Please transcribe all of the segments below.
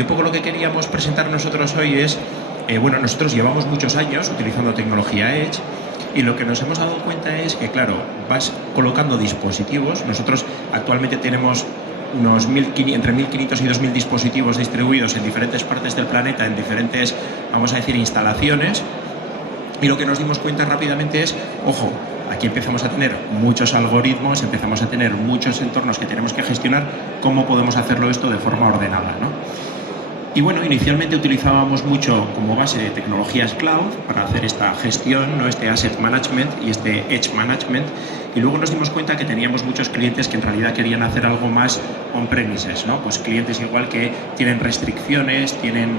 Y un poco lo que queríamos presentar nosotros hoy es, bueno, nosotros llevamos muchos años utilizando tecnología Edge y lo que nos hemos dado cuenta es que, claro, vas colocando dispositivos. Nosotros actualmente tenemos unos entre 1.500 y 2.000 dispositivos distribuidos en diferentes partes del planeta, en diferentes, vamos a decir, instalaciones. Y lo que nos dimos cuenta rápidamente es, ojo, aquí empezamos a tener muchos algoritmos, empezamos a tener muchos entornos que tenemos que gestionar. ¿Cómo podemos hacerlo esto de forma ordenada, ¿no? Y bueno, inicialmente utilizábamos mucho como base de tecnologías cloud para hacer esta gestión, ¿no? Este asset management y este edge management. Y luego nos dimos cuenta que teníamos muchos clientes que en realidad querían hacer algo más on-premises, ¿no? Pues clientes igual que tienen restricciones, tienen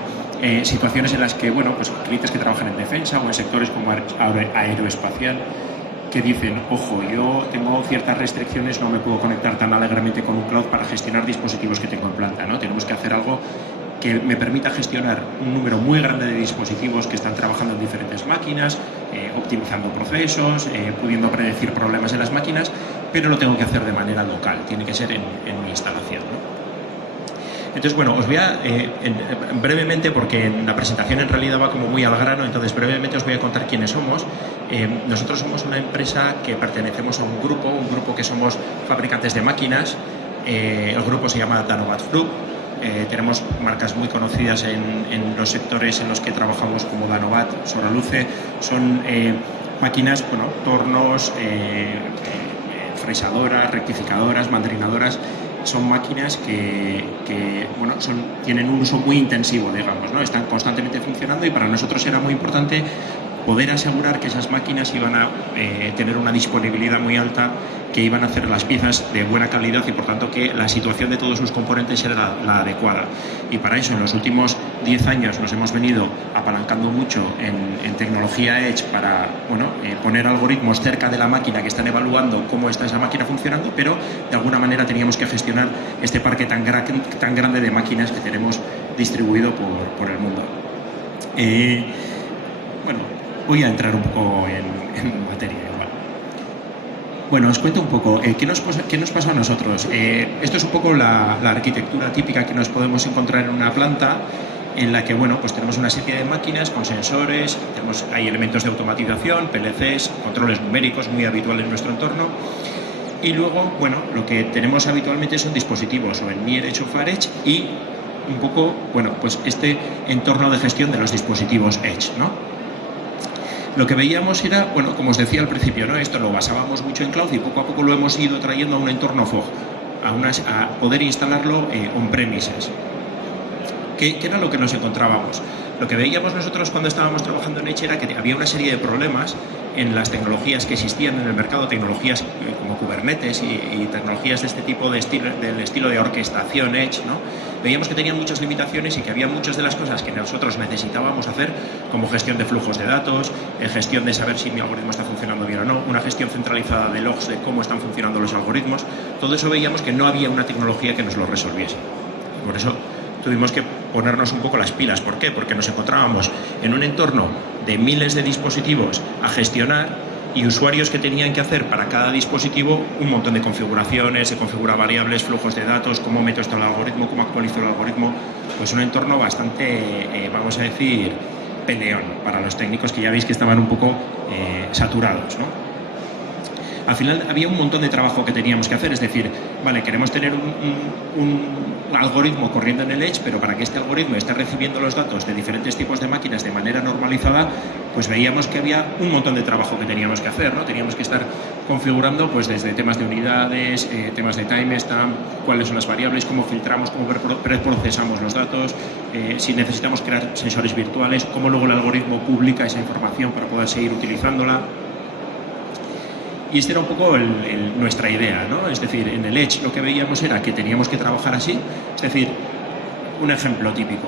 situaciones en las que, bueno, pues clientes que trabajan en defensa o en sectores como aeroespacial, que dicen, ojo, yo tengo ciertas restricciones, no me puedo conectar tan alegremente con un cloud para gestionar dispositivos que tengo en planta, ¿no? Tenemos que hacer algo que me permita gestionar un número muy grande de dispositivos que están trabajando en diferentes máquinas, optimizando procesos, pudiendo predecir problemas en las máquinas, pero lo tengo que hacer de manera local, tiene que ser en mi instalación, ¿no? Entonces, bueno, os voy a, brevemente, porque en la presentación en realidad va como muy al grano, entonces brevemente os voy a contar quiénes somos. Nosotros somos una empresa que pertenecemos a un grupo que somos fabricantes de máquinas. El grupo se llama Danobat Group. Tenemos marcas muy conocidas en los sectores en los que trabajamos, como Danobat, Soraluce. Son máquinas, bueno, tornos, fresadoras, rectificadoras, mandrinadoras. Son máquinas que bueno, tienen un uso muy intensivo, digamos, ¿no? Están constantemente funcionando y para nosotros era muy importante poder asegurar que esas máquinas iban a tener una disponibilidad muy alta, que iban a hacer las piezas de buena calidad y por tanto que la situación de todos sus componentes era la adecuada. Y para eso en los últimos 10 años nos hemos venido apalancando mucho en tecnología Edge para, bueno, poner algoritmos cerca de la máquina que están evaluando cómo está esa máquina funcionando, pero de alguna manera teníamos que gestionar este parque tan grande de máquinas que tenemos distribuido por el mundo. Bueno, voy a entrar un poco en materia. Bueno, os cuento un poco, ¿qué nos pasa a nosotros? Esto es un poco la arquitectura típica que nos podemos encontrar en una planta, en la que, bueno, pues tenemos una serie de máquinas con sensores, hay elementos de automatización, PLCs, controles numéricos, muy habitual en nuestro entorno. Y luego, bueno, lo que tenemos habitualmente son dispositivos o en Near Edge o Far Edge y un poco, bueno, pues este entorno de gestión de los dispositivos Edge, ¿no? Lo que veíamos era, bueno, como os decía al principio, ¿no? Esto lo basábamos mucho en cloud y poco a poco lo hemos ido trayendo a un entorno FOG, a poder instalarlo on-premises. ¿Qué era lo que nos encontrábamos? Lo que veíamos nosotros cuando estábamos trabajando en Edge era que había una serie de problemas en las tecnologías que existían en el mercado, tecnologías como Kubernetes y tecnologías de este tipo, del estilo de orquestación Edge, ¿no? Veíamos que tenían muchas limitaciones y que había muchas de las cosas que nosotros necesitábamos hacer, como gestión de flujos de datos, gestión de saber si mi algoritmo está funcionando bien o no, una gestión centralizada de logs de cómo están funcionando los algoritmos. Todo eso veíamos que no había una tecnología que nos lo resolviese. Por eso tuvimos que ponernos un poco las pilas. ¿Por qué? Porque nos encontrábamos en un entorno de miles de dispositivos a gestionar y usuarios que tenían que hacer para cada dispositivo un montón de configuraciones, se configura variables, flujos de datos, cómo meto esto al algoritmo, cómo actualizo el algoritmo. Pues un entorno bastante, vamos a decir, peleón para los técnicos, que ya veis que estaban un poco saturados, ¿no? Al final había un montón de trabajo que teníamos que hacer, es decir, vale, queremos tener un algoritmo corriendo en el Edge, pero para que este algoritmo esté recibiendo los datos de diferentes tipos de máquinas de manera normalizada, pues veíamos que había un montón de trabajo que teníamos que hacer, ¿no? Teníamos que estar configurando pues desde temas de unidades, temas de timestamp, cuáles son las variables, cómo filtramos, cómo preprocesamos los datos, si necesitamos crear sensores virtuales, cómo luego el algoritmo publica esa información para poder seguir utilizándola. Y esta era un poco nuestra idea, ¿no? Es decir, en el Edge lo que veíamos era que teníamos que trabajar así, es decir, un ejemplo típico,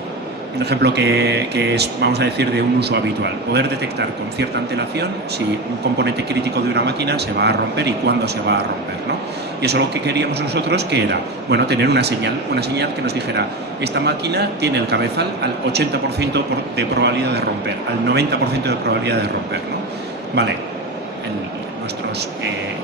un ejemplo que es, vamos a decir, de un uso habitual, poder detectar con cierta antelación si un componente crítico de una máquina se va a romper y cuándo se va a romper, ¿no? Y eso es lo que queríamos nosotros, que era, bueno, tener una señal que nos dijera, esta máquina tiene el cabezal al 80% de probabilidad de romper, al 90% de probabilidad de romper, ¿no? Vale, nuestros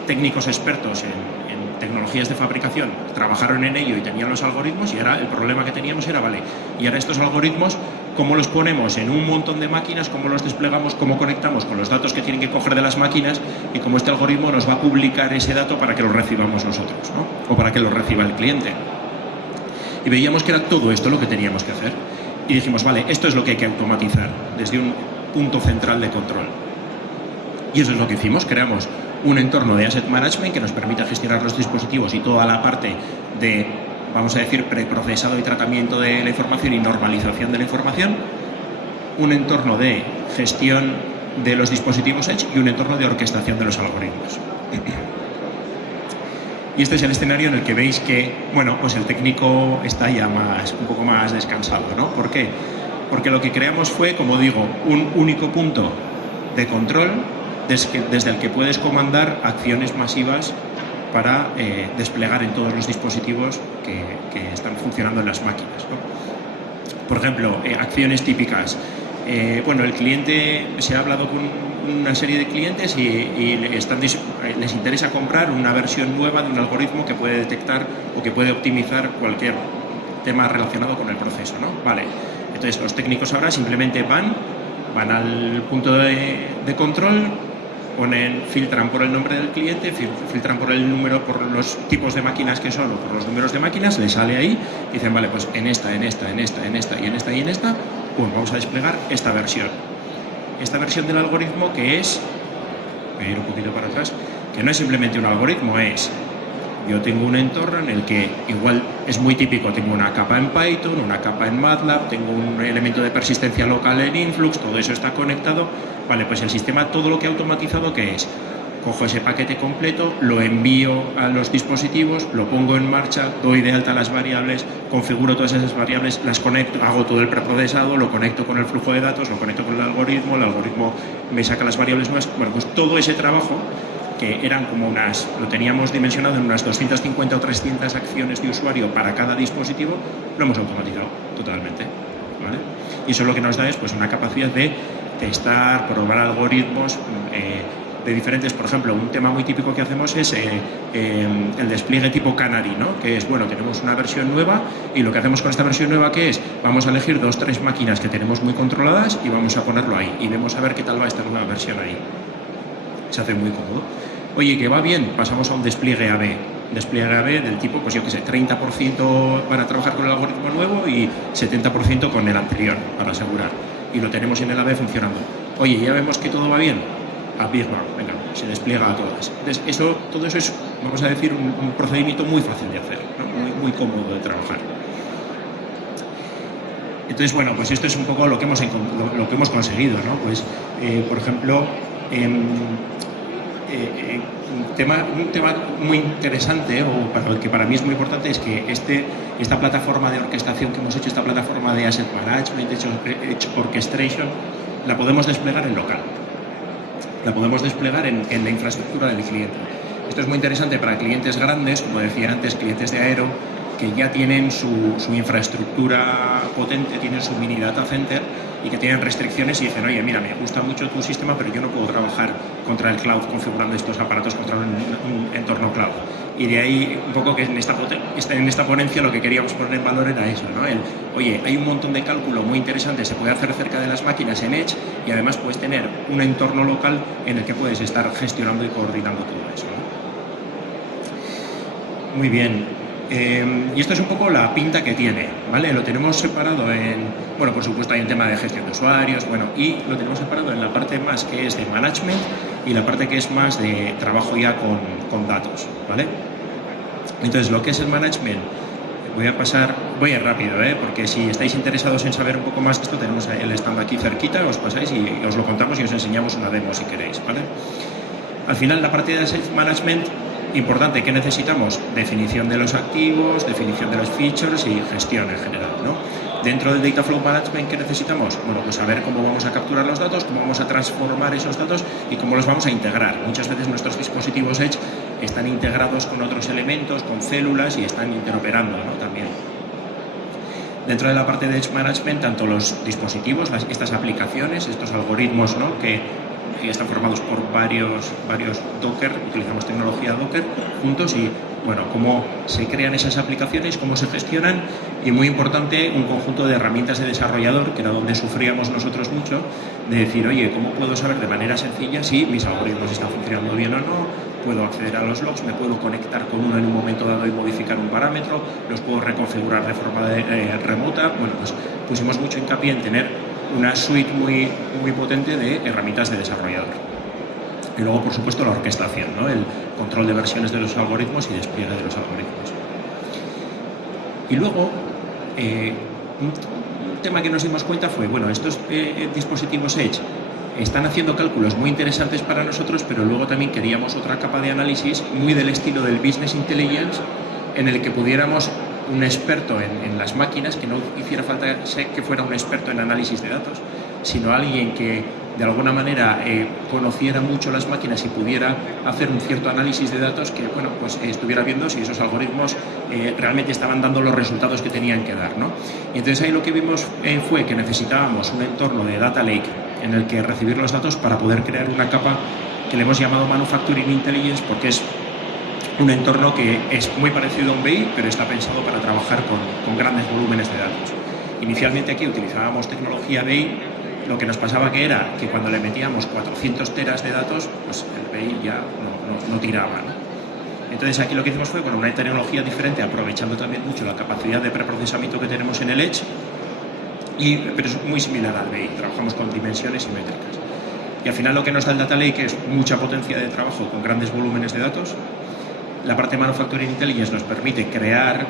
técnicos expertos en tecnologías de fabricación trabajaron en ello y tenían los algoritmos, y ahora el problema que teníamos era, vale, y ahora estos algoritmos, ¿cómo los ponemos en un montón de máquinas? ¿Cómo los desplegamos? ¿Cómo conectamos con los datos que tienen que coger de las máquinas? Y cómo este algoritmo nos va a publicar ese dato para que lo recibamos nosotros, ¿no? O para que lo reciba el cliente. Y veíamos que era todo esto lo que teníamos que hacer. Y dijimos, vale, esto es lo que hay que automatizar desde un punto central de control. Y eso es lo que hicimos. Creamos un entorno de asset management que nos permita gestionar los dispositivos y toda la parte de, vamos a decir, preprocesado y tratamiento de la información y normalización de la información, un entorno de gestión de los dispositivos Edge y un entorno de orquestación de los algoritmos. Y este es el escenario en el que veis que, bueno, pues el técnico está ya un poco más descansado, ¿no? ¿Por qué? Porque lo que creamos fue, como digo, un único punto de control desde el que puedes comandar acciones masivas para desplegar en todos los dispositivos que están funcionando en las máquinas, ¿no? Por ejemplo, acciones típicas. Bueno, el cliente, se ha hablado con una serie de clientes y les interesa comprar una versión nueva de un algoritmo que puede detectar o que puede optimizar cualquier tema relacionado con el proceso, ¿no? Vale, entonces los técnicos ahora simplemente van al punto de control, filtran por el nombre del cliente, filtran por el número, por los tipos de máquinas que son o por los números de máquinas, les sale ahí y dicen, vale, pues en esta, pues vamos a desplegar esta versión. Esta versión del algoritmo que es, voy a ir un poquito para atrás, que no es simplemente un algoritmo, yo tengo un entorno en el que igual es muy típico, tengo una capa en Python, una capa en MATLAB, tengo un elemento de persistencia local en Influx, todo eso está conectado. Vale, pues el sistema, todo lo que ha automatizado, ¿qué es? Cojo ese paquete completo, lo envío a los dispositivos, lo pongo en marcha, doy de alta las variables, configuro todas esas variables, las conecto, hago todo el preprocesado, lo conecto con el flujo de datos, lo conecto con el algoritmo me saca las variables nuevas. Bueno, pues todo ese trabajo, que eran como lo teníamos dimensionado en unas 250 o 300 acciones de usuario para cada dispositivo, lo hemos automatizado totalmente, ¿vale? Y eso lo que nos da es, pues, una capacidad de testar, probar algoritmos de diferentes. Por ejemplo, un tema muy típico que hacemos es el despliegue tipo Canary, ¿no? Que es, bueno, tenemos una versión nueva y lo que hacemos con esta versión nueva, ¿qué es? Vamos a elegir 2 o 3 máquinas que tenemos muy controladas y vamos a ponerlo ahí y vemos a ver qué tal va esta nueva versión ahí. Se hace muy cómodo. Oye, que va bien, pasamos a un despliegue AB. Despliegue AB del tipo, pues yo qué sé, 30% para trabajar con el algoritmo nuevo y 70% con el anterior, para asegurar. Y lo tenemos en el AB funcionando. Oye, ya vemos que todo va bien. A Big Bang, venga, se despliega a todas. Entonces, todo eso es, vamos a decir, un procedimiento muy fácil de hacer, ¿no? Muy cómodo de trabajar. Entonces, bueno, pues esto es un poco lo que hemos conseguido, ¿no? Pues, por ejemplo, un tema muy interesante, o que para mí es muy importante, es que esta plataforma de orquestación que hemos hecho, esta plataforma de Asset Management, Edge Orchestration, la podemos desplegar en local. La podemos desplegar en la infraestructura del cliente. Esto es muy interesante para clientes grandes, como decía antes, clientes de aero, que ya tienen su infraestructura potente, tienen su mini data center y que tienen restricciones y dicen, oye, mira, me gusta mucho tu sistema, pero yo no puedo trabajar contra el cloud configurando estos aparatos contra un entorno cloud. Y de ahí, un poco que en esta ponencia lo que queríamos poner en valor era eso, ¿no? Oye, hay un montón de cálculo muy interesante, se puede hacer cerca de las máquinas en Edge y además puedes tener un entorno local en el que puedes estar gestionando y coordinando todo eso, ¿no? Muy bien. Y esto es un poco la pinta que tiene, ¿vale? Lo tenemos separado bueno, por supuesto hay un tema de gestión de usuarios, bueno, y lo tenemos separado en la parte más que es de management y la parte que es más de trabajo ya con datos, ¿vale? Entonces, lo que es el management, voy a ir rápido, porque si estáis interesados en saber un poco más de esto, tenemos el stand aquí cerquita, os pasáis y os lo contamos y os enseñamos una demo si queréis, ¿vale? Al final, la parte de asset management, importante, ¿qué necesitamos? Definición de los activos, definición de los features y gestión en general, ¿no? Dentro del Data Flow Management, ¿qué necesitamos? Bueno, pues saber cómo vamos a capturar los datos, cómo vamos a transformar esos datos y cómo los vamos a integrar. Muchas veces nuestros dispositivos Edge están integrados con otros elementos, con células y están interoperando, ¿no? También. Dentro de la parte de Edge Management, tanto los dispositivos, estas aplicaciones, estos algoritmos, ¿no? que están formados por varios Docker, utilizamos tecnología Docker juntos y bueno, cómo se crean esas aplicaciones, cómo se gestionan y, muy importante, un conjunto de herramientas de desarrollador, que era donde sufríamos nosotros mucho, de decir, oye, ¿cómo puedo saber de manera sencilla si mis algoritmos están funcionando bien o no? Puedo acceder a los logs, me puedo conectar con uno en un momento dado y modificar un parámetro, los puedo reconfigurar de forma remota. Bueno, pues pusimos mucho hincapié en tener una suite muy potente de herramientas de desarrollador. Y luego, por supuesto, la orquestación, ¿no? El control de versiones de los algoritmos y despliegue de los algoritmos. Y luego, un tema que nos dimos cuenta fue, bueno, estos dispositivos Edge están haciendo cálculos muy interesantes para nosotros, pero luego también queríamos otra capa de análisis muy del estilo del Business Intelligence, en el que pudiéramos un experto en las máquinas, que no hiciera falta que fuera un experto en análisis de datos, sino alguien que de alguna manera conociera mucho las máquinas y pudiera hacer un cierto análisis de datos, que bueno, pues estuviera viendo si esos algoritmos realmente estaban dando los resultados que tenían que dar, ¿no? Y entonces ahí lo que vimos fue que necesitábamos un entorno de data lake en el que recibir los datos para poder crear una capa que le hemos llamado Manufacturing Intelligence, porque es un entorno que es muy parecido a un BI, pero está pensado para trabajar con grandes volúmenes de datos. Inicialmente aquí utilizábamos tecnología BI. Lo que nos pasaba que era que cuando le metíamos 400 teras de datos, pues el BI ya no tiraba, ¿no? Entonces aquí lo que hicimos fue con una tecnología diferente, aprovechando también mucho la capacidad de preprocesamiento que tenemos en el Edge, pero es muy similar al BI, trabajamos con dimensiones y métricas. Y al final lo que nos da el Data Lake es mucha potencia de trabajo con grandes volúmenes de datos. La parte de Manufacturing Intelligence nos permite crear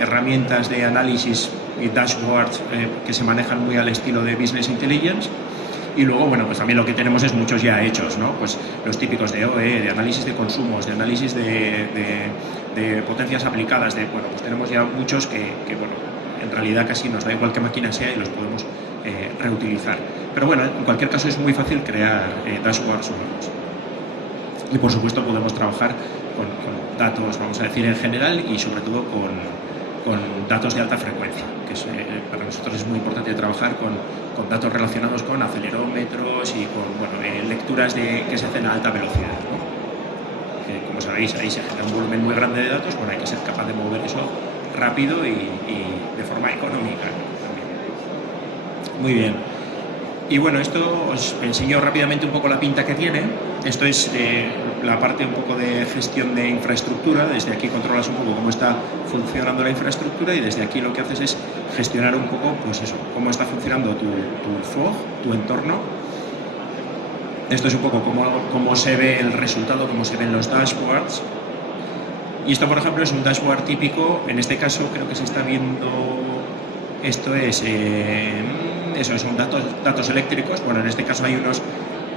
herramientas de análisis y dashboards que se manejan muy al estilo de Business Intelligence. Y luego, bueno, pues también lo que tenemos es muchos ya hechos, ¿no? Pues los típicos de OE, de análisis de consumos, de análisis de potencias aplicadas, bueno, pues tenemos ya muchos que, bueno, en realidad casi nos da igual qué máquina sea y los podemos reutilizar. Pero bueno, en cualquier caso es muy fácil crear dashboards nuevos. Y por supuesto podemos trabajar con datos, vamos a decir, en general, y sobre todo con datos de alta frecuencia, que para nosotros es muy importante trabajar con datos relacionados con acelerómetros y con, bueno, lecturas que se hacen a alta velocidad, ¿no? Como sabéis, ahí se genera un volumen muy grande de datos, bueno, hay que ser capaz de mover eso rápido y de forma económica también. Muy bien. Y bueno, esto os enseño rápidamente un poco la pinta que tiene. Esto es la parte un poco de gestión de infraestructura. Desde aquí controlas un poco cómo está funcionando la infraestructura y desde aquí lo que haces es gestionar un poco, pues eso, cómo está funcionando tu fog, tu entorno. Esto es un poco cómo se ve el resultado, cómo se ven los dashboards. Y esto, por ejemplo, es un dashboard típico. En este caso creo que se está viendo, esto es... eso son datos eléctricos. Bueno, en este caso hay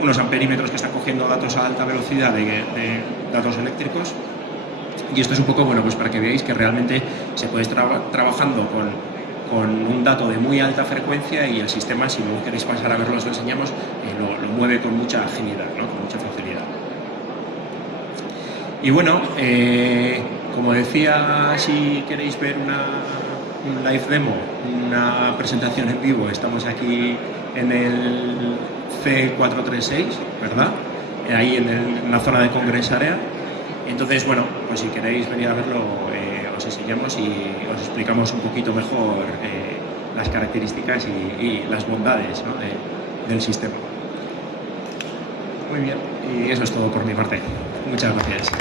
unos amperímetros que están cogiendo datos a alta velocidad de datos eléctricos. Y esto es un poco, bueno, pues para que veáis que realmente se puede estar trabajando con un dato de muy alta frecuencia y el sistema, si luego queréis pasar a verlo, os lo enseñamos, lo mueve con mucha agilidad, ¿no? Con mucha facilidad. Y bueno, como decía, si queréis ver un live demo, una presentación en vivo, estamos aquí en el C436, ¿verdad? Ahí en la zona de Congress Area. Entonces, bueno, pues si queréis venir a verlo, os enseñamos y os explicamos un poquito mejor las características y las bondades, ¿no? del sistema. Muy bien, y eso es todo por mi parte. Muchas gracias.